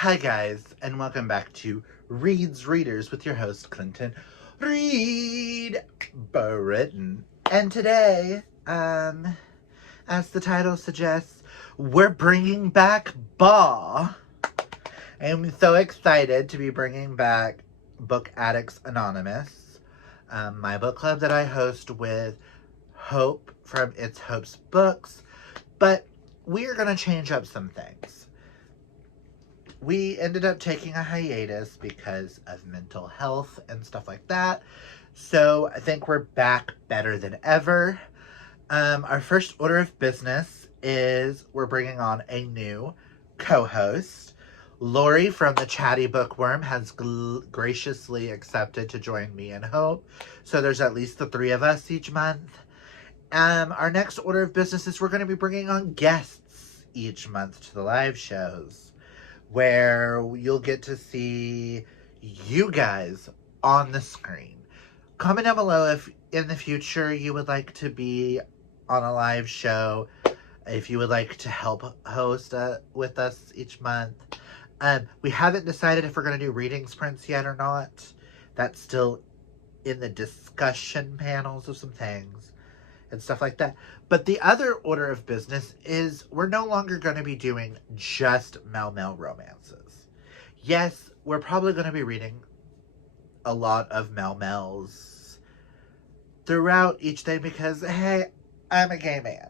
Hi guys, and welcome back to Reed's Readers with your host Clinton Reed Britton. And today, as the title suggests, we're bringing back BAA. I'm so excited to be bringing back Book Addicts Anonymous, my book club that I host with Hope from It's Hope's Books, but we are going to change up some things. We ended up taking a hiatus because of mental health and stuff like that. So I think we're back better than ever. Our first order of business is we're bringing on a new co-host. Lori from the Chatty Bookworm has graciously accepted to join me and Hope. So there's at least the three of us each month. Our next order of business is we're going to be bringing on guests each month to the live shows, where you'll get to see you guys on the screen. Comment down below if in the future you would like to be on a live show, if you would like to help host with us each month. We haven't decided if we're going to do reading sprints yet or not. That's still in the discussion panels of some things and stuff like that. But the other order of business is we're no longer going to be doing just male romances. Yes, we're probably going to be reading a lot of males throughout each day because, hey, I'm a gay man.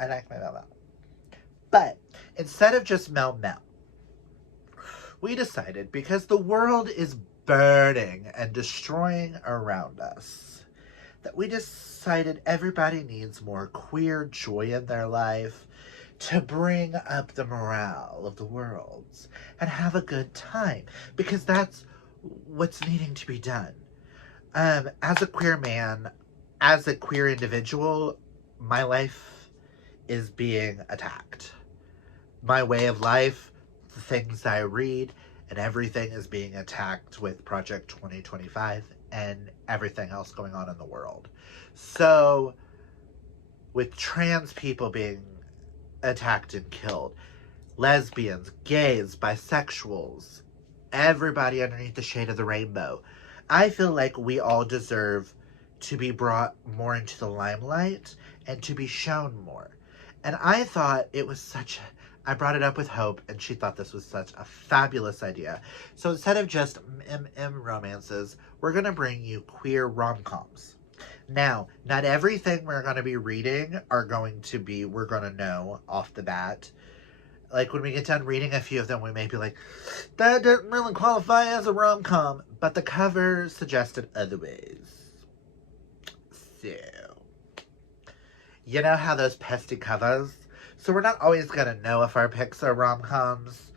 I like my male. But instead of just male, we decided, because the world is burning and destroying around us, that we decided everybody needs more queer joy in their life to bring up the morale of the world and have a good time, because that's what's needing to be done. As a queer man, as a queer individual, my life is being attacked. My way of life, the things I read, and everything is being attacked with Project 2025 and everything else going on in the world. So, with trans people being attacked and killed, lesbians, gays, bisexuals, everybody underneath the shade of the rainbow, I feel like we all deserve to be brought more into the limelight and to be shown more. And I thought it was I brought it up with Hope, and she thought this was such a fabulous idea. So instead of just romances, we're going to bring you queer rom-coms. Now, not everything we're going to be reading we're going to know off the bat. Like, when we get done reading a few of them, we may be like, that doesn't really qualify as a rom-com, but the cover suggested otherwise. So, you know how those pesky covers? So we're not always going to know if our picks are rom-coms,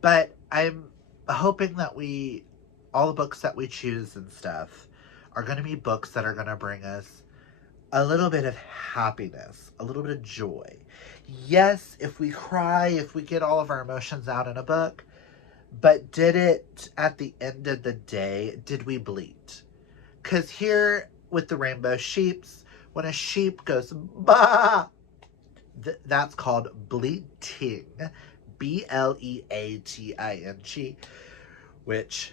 but I'm hoping that all the books that we choose and stuff are going to be books that are going to bring us a little bit of happiness, a little bit of joy. Yes, if we cry, if we get all of our emotions out in a book, but did it, at the end of the day, did we bleed? Because here with the Rainbow Sheeps, when a sheep goes, bah! That's called bleating. BLEATING. Which,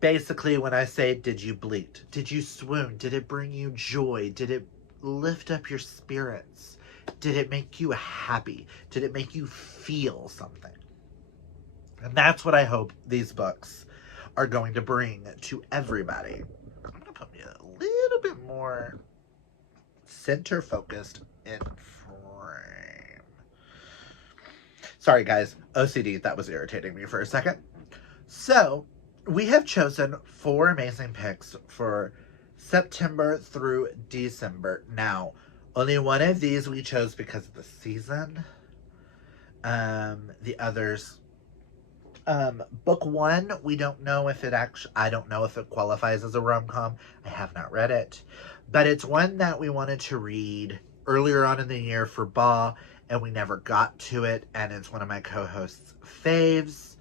basically, when I say, did you bleat? Did you swoon? Did it bring you joy? Did it lift up your spirits? Did it make you happy? Did it make you feel something? And that's what I hope these books are going to bring to everybody. I'm going to put me a little bit more center focused in frame. Sorry guys, OCD, that was irritating me for a second. So, we have chosen 4 amazing picks for September through December. Now, only one of these we chose because of the season. The others, book 1, we don't know if I don't know if it qualifies as a rom-com. I have not read it. But it's one that we wanted to read earlier on in the year for BAA, and we never got to it, and it's one of my co-hosts' faves.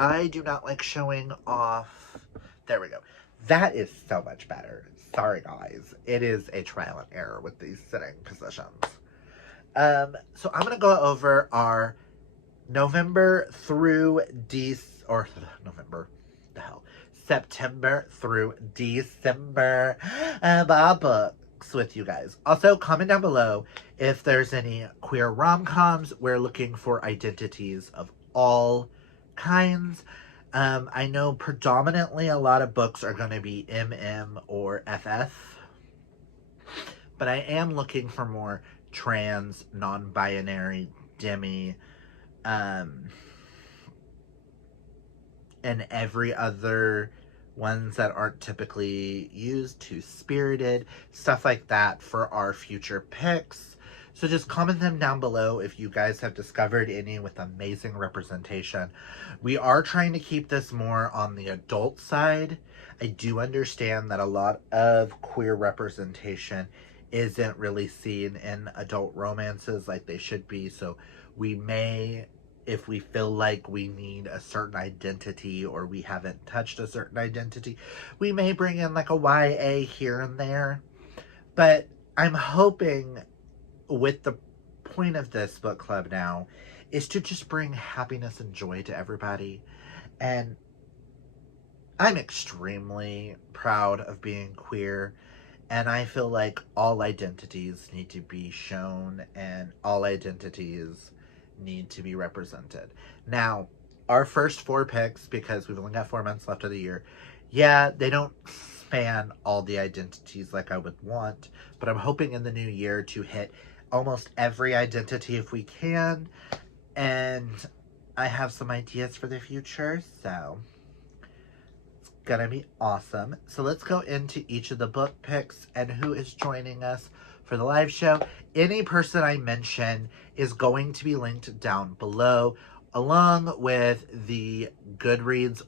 I do not like showing off. There we go. That is so much better. Sorry, guys. It is a trial and error with these sitting positions. So I'm going to go over our November through September through December BAA books with you guys. Also, comment down below if there's any queer rom-coms. We're looking for identities of all kinds. I know predominantly a lot of books are going to be MM or FF, but I am looking for more trans, non-binary, demi, and every other ones that aren't typically used, two-spirited, stuff like that for our future picks. So just comment them down below if you guys have discovered any with amazing representation. We are trying to keep this more on the adult side. I do understand that a lot of queer representation isn't really seen in adult romances like they should be. So we may, if we feel like we need a certain identity or we haven't touched a certain identity, we may bring in like a YA here and there. But I'm hoping with the point of this book club now is to just bring happiness and joy to everybody. And I'm extremely proud of being queer, and I feel like all identities need to be shown and all identities need to be represented. Now, our first 4 picks, because we've only got 4 months left of the year, yeah, they don't span all the identities like I would want, but I'm hoping in the new year to hit almost every identity if we can, and I have some ideas for the future, so it's gonna be awesome. So let's go into each of the book picks and who is joining us for the live show. Any person I mention is going to be linked down below, along with the Goodreads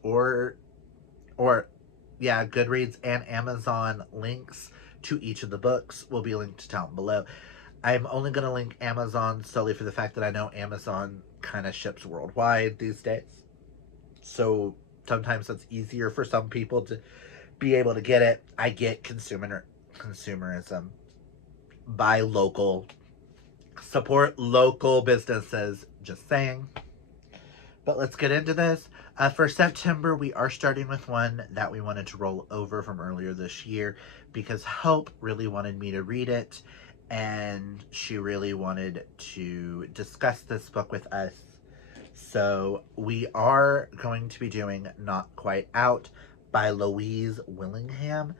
Goodreads and Amazon links to each of the books will be linked down below. I'm only going to link Amazon solely for the fact that I know Amazon kind of ships worldwide these days. So sometimes it's easier for some people to be able to get it. I get consumerism. Buy local. Support local businesses. Just saying. But let's get into this. For September, we are starting with one that we wanted to roll over from earlier this year because Hope really wanted me to read it, and she really wanted to discuss this book with us. So we are going to be doing Not Quite Out by Louise Willingham.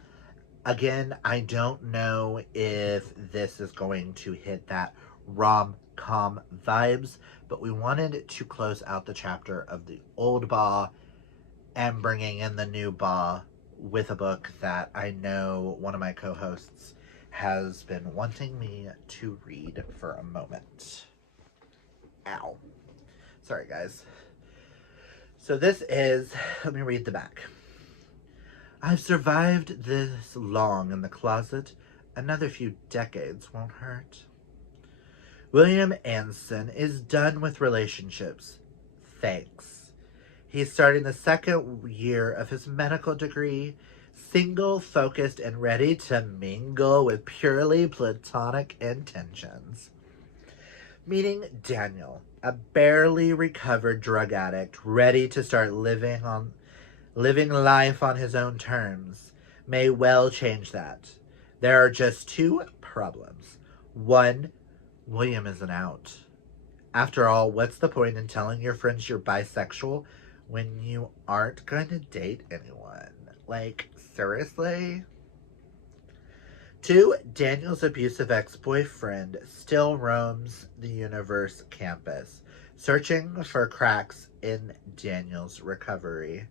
Again, I don't know if this is going to hit that rom-com vibes, but we wanted to close out the chapter of the old BAA and bringing in the new BAA with a book that I know one of my co-hosts has been wanting me to read for a moment. Ow. Sorry, guys. So this is, let me read the back. I've survived this long in the closet. Another few decades won't hurt. William Anson is done with relationships. Thanks. He's starting the 2nd year of his medical degree, single, focused, and ready to mingle with purely platonic intentions. Meeting Daniel, a barely recovered drug addict, ready to start living life on his own terms, may well change that. There are just 2 problems. 1, William isn't out. After all, what's the point in telling your friends you're bisexual when you aren't going to date anyone? Like, seriously? 2, Daniel's abusive ex-boyfriend still roams the universe campus, searching for cracks in Daniel's recovery.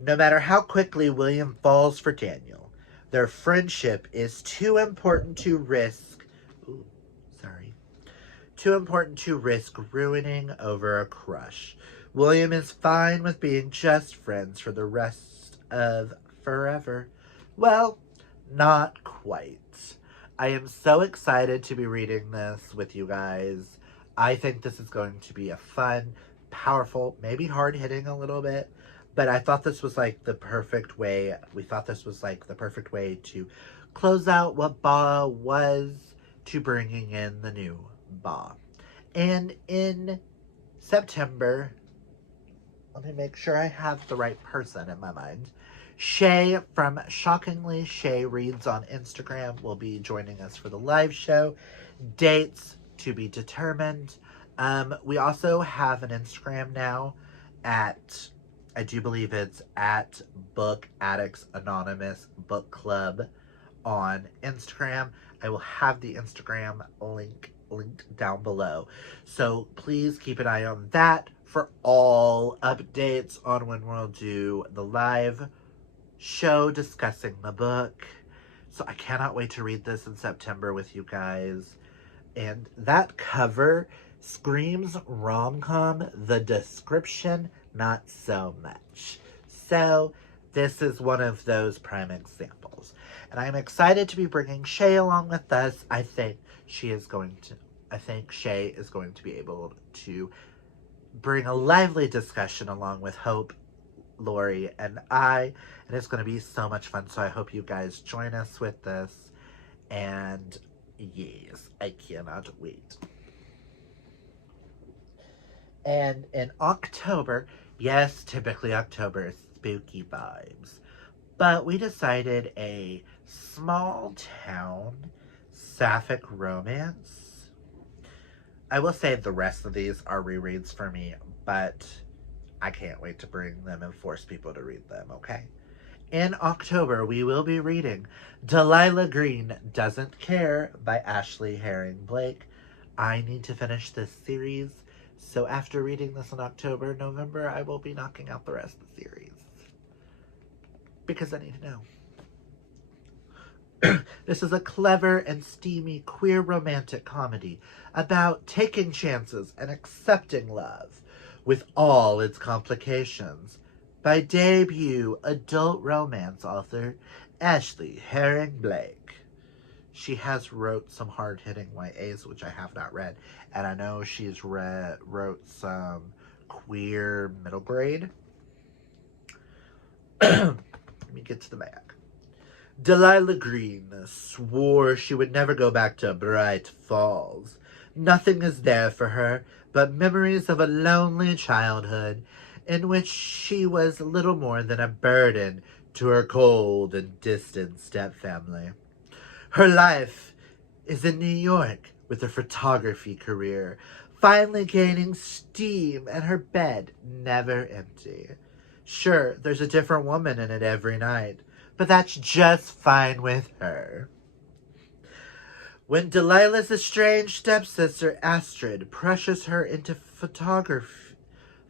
No matter how quickly William falls for Daniel, their friendship is too important to risk ruining over a crush. William is fine with being just friends for the rest of forever. Well, not quite. I am so excited to be reading this with you guys. I think this is going to be a fun, powerful, maybe hard-hitting a little bit, but I thought this was like the perfect way. We thought this was like the perfect way to close out what BAA was to bringing in the new BAA. And in September, let me make sure I have the right person in my mind. Shay from Shockingly Shay Reads on Instagram will be joining us for the live show. Dates to be determined. We also have an Instagram now at, I do believe it's at Book Addicts Anonymous Book Club on Instagram. I will have the Instagram linked down below. So please keep an eye on that for all updates on when we'll do the live show discussing the book. So I cannot wait to read this in September with you guys. And that cover screams rom-com. The description, not so much. So this is one of those prime examples. And I'm excited to be bringing Shay along with us. I think Shay is going to be able to bring a lively discussion along with Hope, Lori, and I. And it's going to be so much fun. So I hope you guys join us with this. And yes, I cannot wait. And in October, yes, typically October is spooky vibes, but we decided a small town sapphic romance. I will say the rest of these are rereads for me, but I can't wait to bring them and force people to read them, okay? In October, we will be reading Delilah Green Doesn't Care by Ashley Herring Blake. I need to finish this series, so after reading this in October, November, I will be knocking out the rest of the series. Because I need to know. This is a clever and steamy queer romantic comedy about taking chances and accepting love with all its complications by debut adult romance author Ashley Herring Blake. She has wrote some hard-hitting YAs, which I have not read, and I know she's wrote some queer middle grade. Let me get to the back. Delilah Green swore she would never go back to Bright Falls. Nothing is there for her but memories of a lonely childhood in which she was little more than a burden to her cold and distant stepfamily. Her life is in New York with a photography career, finally gaining steam and her bed never empty. Sure, there's a different woman in it every night, but that's just fine with her. When Delilah's estranged stepsister Astrid pressures her into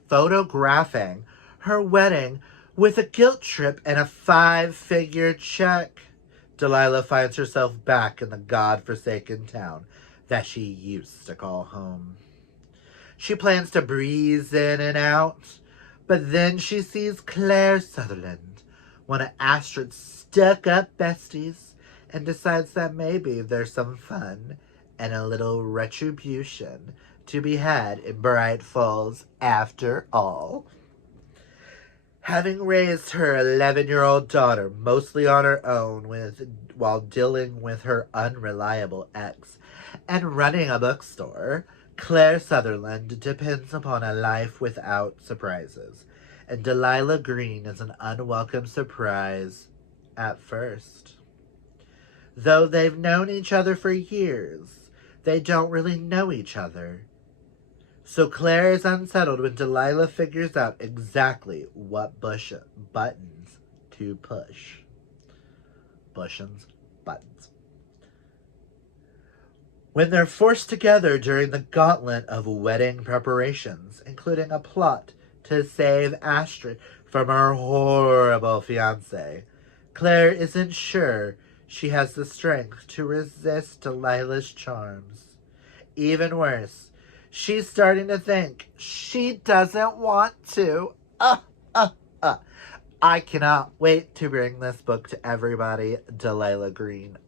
photographing her wedding with a guilt trip and a 5-figure check, Delilah finds herself back in the god-forsaken town that she used to call home. She plans to breeze in and out, but then she sees Claire Sutherland, one of Astrid's stuck-up besties, and decides that maybe there's some fun and a little retribution to be had in Bright Falls after all. Having raised her 11-year-old daughter mostly on her own while dealing with her unreliable ex and running a bookstore, Claire Sutherland depends upon a life without surprises, and Delilah Green is an unwelcome surprise at first. Though they've known each other for years, they don't really know each other. So Claire is unsettled when Delilah figures out exactly what buttons to push. Buttons. When they're forced together during the gauntlet of wedding preparations, including a plot to save Astrid from her horrible fiancé, Claire isn't sure she has the strength to resist Delilah's charms. Even worse, she's starting to think she doesn't want to. I cannot wait to bring this book to everybody. Delilah Green.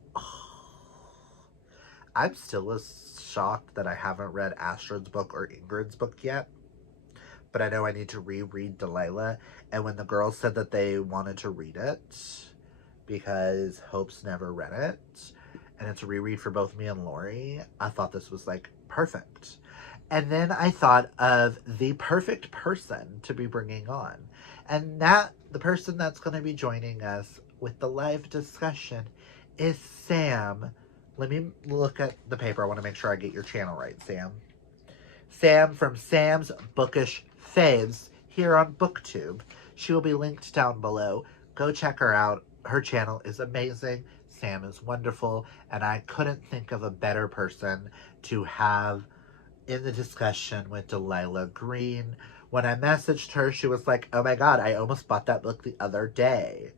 I'm still as shocked that I haven't read Astrid's book or Ingrid's book yet. But I know I need to reread Delilah. And when the girls said that they wanted to read it, because Hope's never read it, and it's a reread for both me and Lori, I thought this was like perfect. And then I thought of the perfect person to be bringing on. And the person that's going to be joining us with the live discussion is Sam. Let me look at the paper. I want to make sure I get your channel right, Sam. Sam from Sam's Bookish Faves here on BookTube. She will be linked down below. Go check her out. Her channel is amazing. Sam is wonderful. And I couldn't think of a better person to have in the discussion with Delilah Green. When I messaged her, she was like, oh my god, I almost bought that book the other day.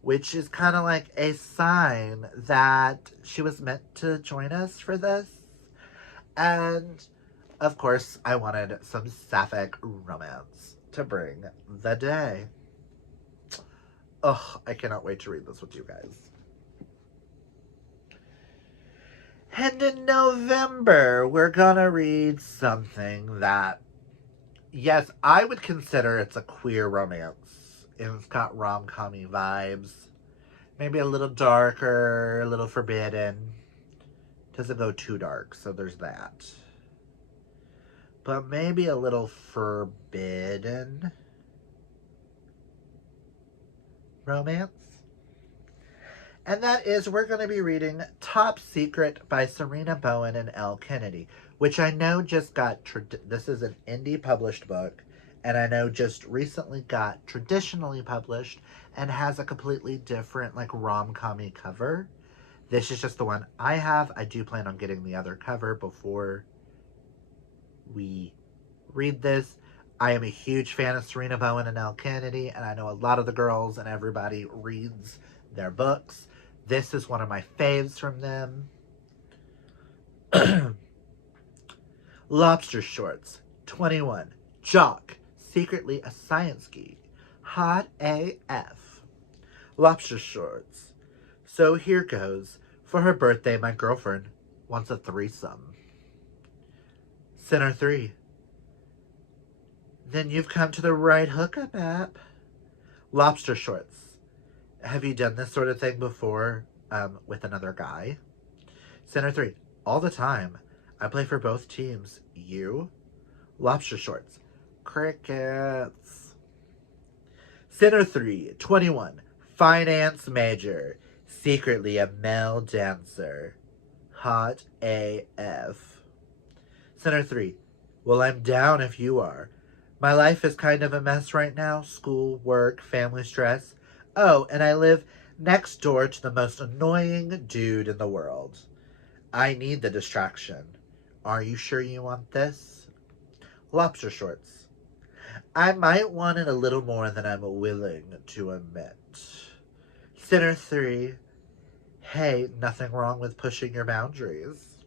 Which is kind of like a sign that she was meant to join us for this. And, of course, I wanted some sapphic romance to bring the day. Ugh, I cannot wait to read this with you guys. And in November, we're gonna read something that, yes, I would consider it's a queer romance. It's got rom-com-y vibes. Maybe a little darker, a little forbidden. Doesn't go too dark, so there's that. But maybe a little forbidden romance. And that is, we're going to be reading Top Secret by Sarina, Bowen, and Elle Kennedy, which I know just got, this is an indie published book, and I know just recently got traditionally published and has a completely different, like, rom-com-y cover. This is just the one I have. I do plan on getting the other cover before we read this. I am a huge fan of Sarina, Bowen, and Elle Kennedy, and I know a lot of the girls and everybody reads their books. This is one of my faves from them. Lobster Shorts, 21. Jock, secretly a science geek. Hot AF. Lobster Shorts. So here goes. For her birthday, my girlfriend wants a threesome. Center 3. Then you've come to the right hookup app. Lobster Shorts. Have you done this sort of thing before with another guy? Center 3. All the time. I play for both teams. You? Lobster Shorts. Crickets. Center 3. 21. Finance major. Secretly a male dancer. Hot AF. Center 3. Well, I'm down if you are. My life is kind of a mess right now. School, work, family stress. Oh, and I live next door to the most annoying dude in the world. I need the distraction. Are you sure you want this? Lobster Shorts. I might want it a little more than I'm willing to admit. Center 3. Hey, nothing wrong with pushing your boundaries.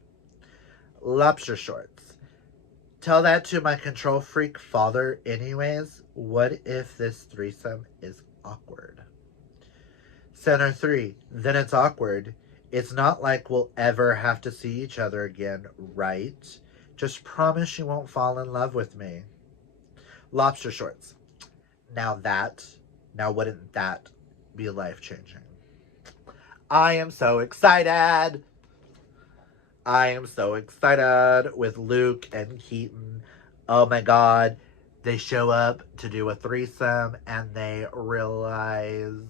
Lobster Shorts. Tell that to my control freak father anyways. What if this threesome is awkward? Center 3. Then it's awkward. It's not like we'll ever have to see each other again, right? Just promise you won't fall in love with me. Lobster Shorts. Now wouldn't that be life-changing? I am so excited. I am so excited with Luke and Keaton. Oh my god. They show up to do a threesome and they realize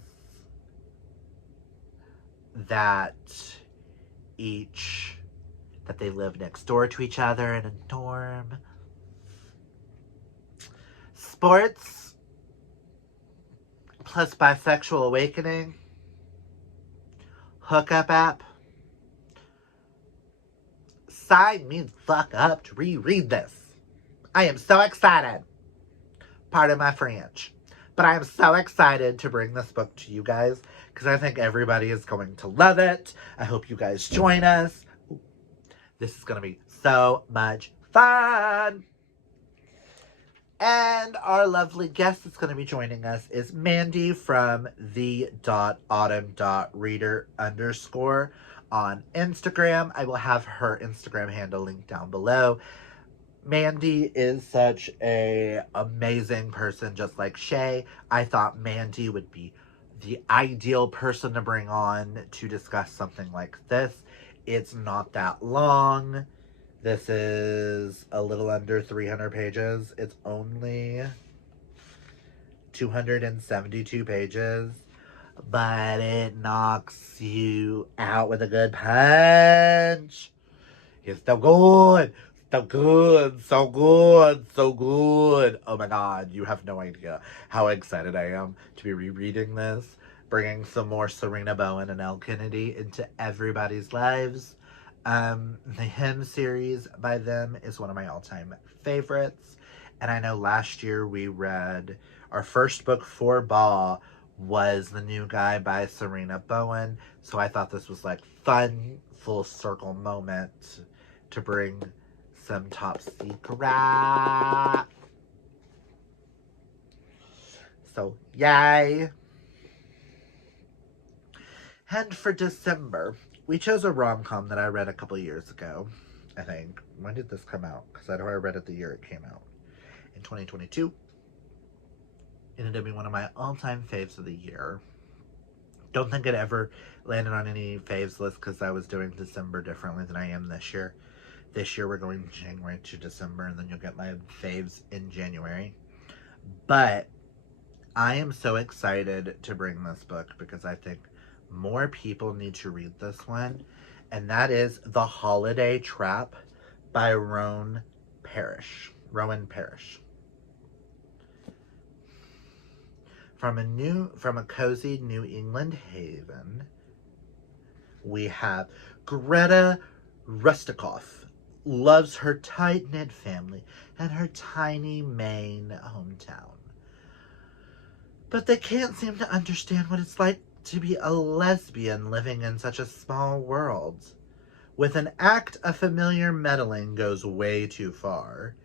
that they live next door to each other in a dorm. Sports plus bisexual awakening. Hookup app. Sign me the fuck up to reread this. I am so excited. Pardon my French. But I am so excited to bring this book to you guys because I think everybody is going to love it. I hope you guys join us. Ooh, this is going to be so much fun. And our lovely guest that's going to be joining us is Mandy from the.autumn.reader_ on Instagram. I will have her Instagram handle linked down below. Mandy is such a amazing person, just like Shay. I thought Mandy would be the ideal person to bring on to discuss something like this. It's not that long. This is a little under 300 pages. It's only 272 pages, but it knocks you out with a good punch. It's so good. So good. So good. So good. Oh my god, you have no idea how excited I am to be rereading this, bringing some more Sarina, Bowen, and Elle Kennedy into everybody's lives. The Hymn series by them is one of my all-time favorites. And I know last year we read our first book for BAA was The New Guy by Sarina Bowen. So I thought this was like fun, full circle moment to bring some top secret. So yay. And for December, we chose a rom-com that I read a couple years ago, I think. When did this come out? Because I know I read it the year it came out. In 2022. It ended up being one of my all-time faves of the year. Don't think it ever landed on any faves list because I was doing December differently than I am this year. This year we're going January to December, and then you'll get my faves in January. But I am so excited to bring this book because I think more people need to read this one, and that is The Holiday Trap by Roan Parrish. From a cozy New England haven, we have Greta Rustikoff loves her tight-knit family and her tiny Maine hometown. But they can't seem to understand what it's like to be a lesbian living in such a small world. With an act of familiar meddling goes way too far,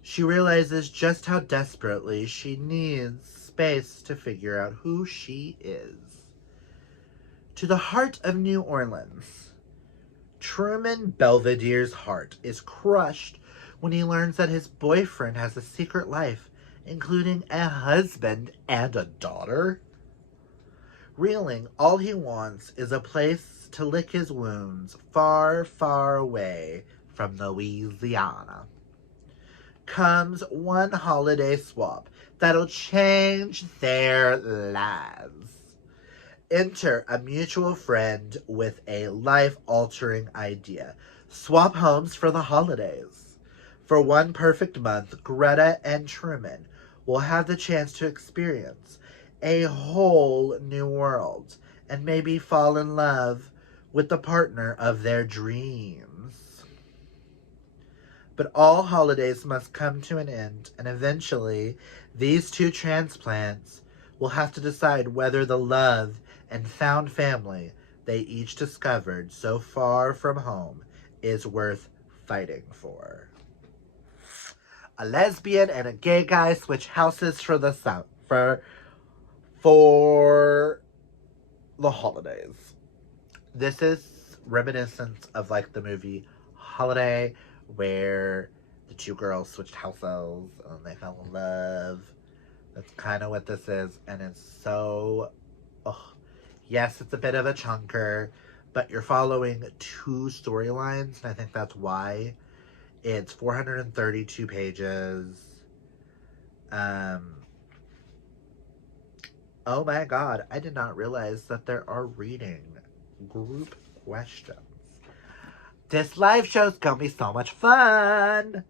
she realizes just how desperately she needs space to figure out who she is. To the heart of New Orleans, Truman Belvedere's heart is crushed when he learns that his boyfriend has a secret life, including a husband and a daughter. Reeling, all he wants is a place to lick his wounds far, far away from Louisiana. Comes one holiday swap that'll change their lives. Enter a mutual friend with a life-altering idea. Swap homes for the holidays. For one perfect month, Greta and Truman will have the chance to experience a whole new world and maybe fall in love with the partner of their dreams. But all holidays must come to an end, and eventually these two transplants will have to decide whether the love and found family they each discovered so far from home is worth fighting for. A lesbian and a gay guy switch houses for the holidays. This is reminiscent of like the movie Holiday, where the two girls switched houses and they fell in love. That's kind of what this is, and it's so, yes, it's a bit of a chunker, but you're following two storylines, and I think that's why. It's 432 pages. Oh my god, I did not realize that there are reading group questions. This live show's gonna be so much fun!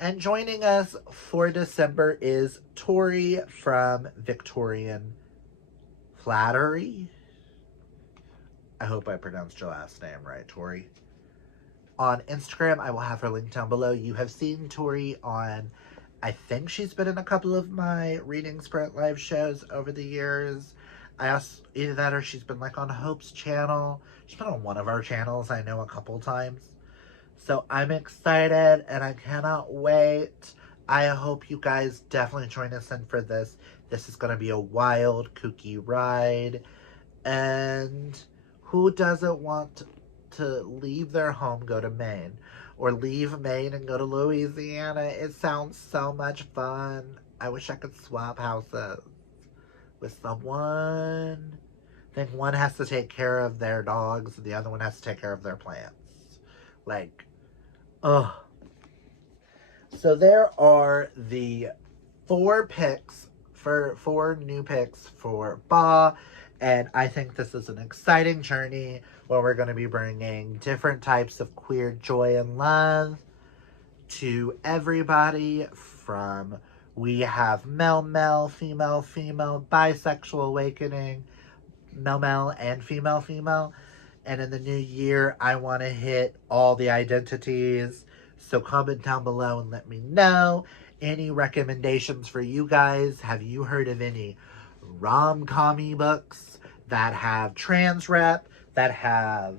And joining us for December is Tori from Victorian Flattery. I hope I pronounced your last name right, Tori. On Instagram, I will have her link down below. You have seen Tori on, I think she's been in a couple of my Reading Sprint live shows over the years. I also, either that or she's been like on Hope's channel. She's been on one of our channels, I know, a couple times. So I'm excited and I cannot wait. I hope you guys definitely join us in for this. This is going to be a wild, kooky ride. And who doesn't want to leave their home, go to Maine? Or leave Maine and go to Louisiana? It sounds so much fun. I wish I could swap houses with someone. I think one has to take care of their dogs and the other one has to take care of their plants. Like, Oh. So there are the four new picks for BAA, and I think this is an exciting journey where we're going to be bringing different types of queer joy and love to everybody. From we have male, female, bisexual awakening, male, and female. And in the new year, I want to hit all the identities. So comment down below and let me know any recommendations for you guys. Have you heard of any rom-com books that have trans rep, that have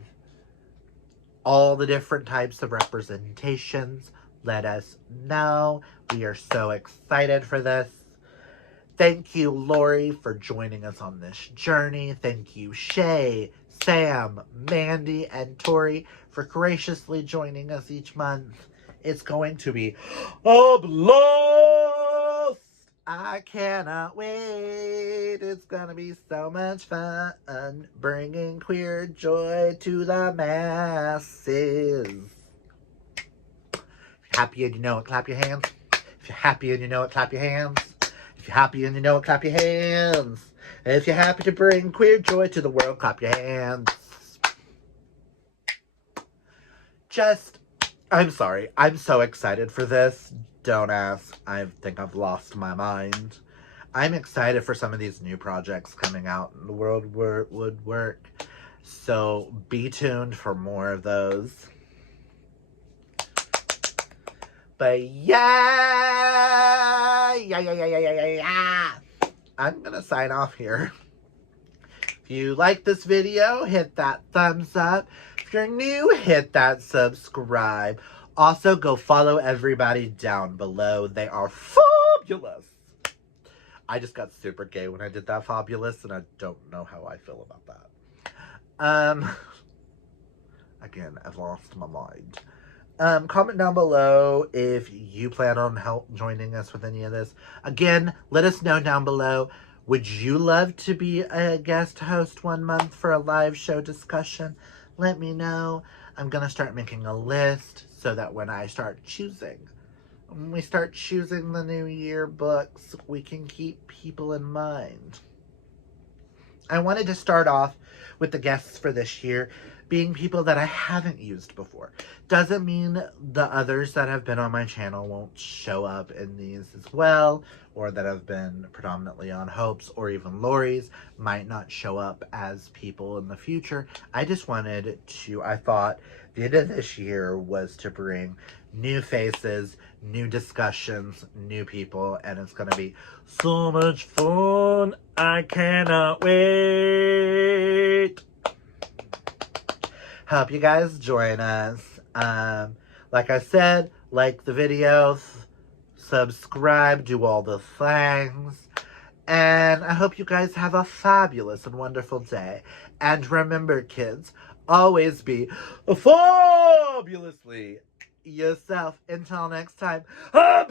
all the different types of representations? Let us know. We are so excited for this. Thank you, Lori, for joining us on this journey. Thank you, Shay, Sam, Mandy, and Tori for graciously joining us each month. It's going to be a blast! I cannot wait. It's going to be so much fun bringing queer joy to the masses. If you're happy and you know it, clap your hands. If you're happy and you know it, clap your hands. If you're happy and you know it, clap your hands. If you're happy to bring queer joy to the world, clap your hands. I'm sorry. I'm so excited for this. Don't ask. I think I've lost my mind. I'm excited for some of these new projects coming out in the world woodwork. So be tuned for more of those. But yeah. I'm going to sign off here. If you like this video, hit that thumbs up. If you're new, hit that subscribe. Also, go follow everybody down below. They are fabulous. I just got super gay when I did that fabulous, and I don't know how I feel about that. Again, I've lost my mind. Comment down below if you plan on joining us with any of this. Again, let us know down below. Would you love to be a guest host 1 month for a live show discussion? Let me know. I'm going to start making a list so that when we start choosing the new year books, we can keep people in mind. I wanted to start off with the guests for this year being people that I haven't used before. Doesn't mean the others that have been on my channel won't show up in these as well, or that have been predominantly on Hope's or even Lori's might not show up as people in the future. I thought the end of this year was to bring new faces, new discussions, new people, and it's going to be so much fun. I cannot wait. Hope you guys join us. Like I said, like the videos, subscribe, do all the things. And I hope you guys have a fabulous and wonderful day. And remember, kids, always be fabulously yourself. Until next time, bye!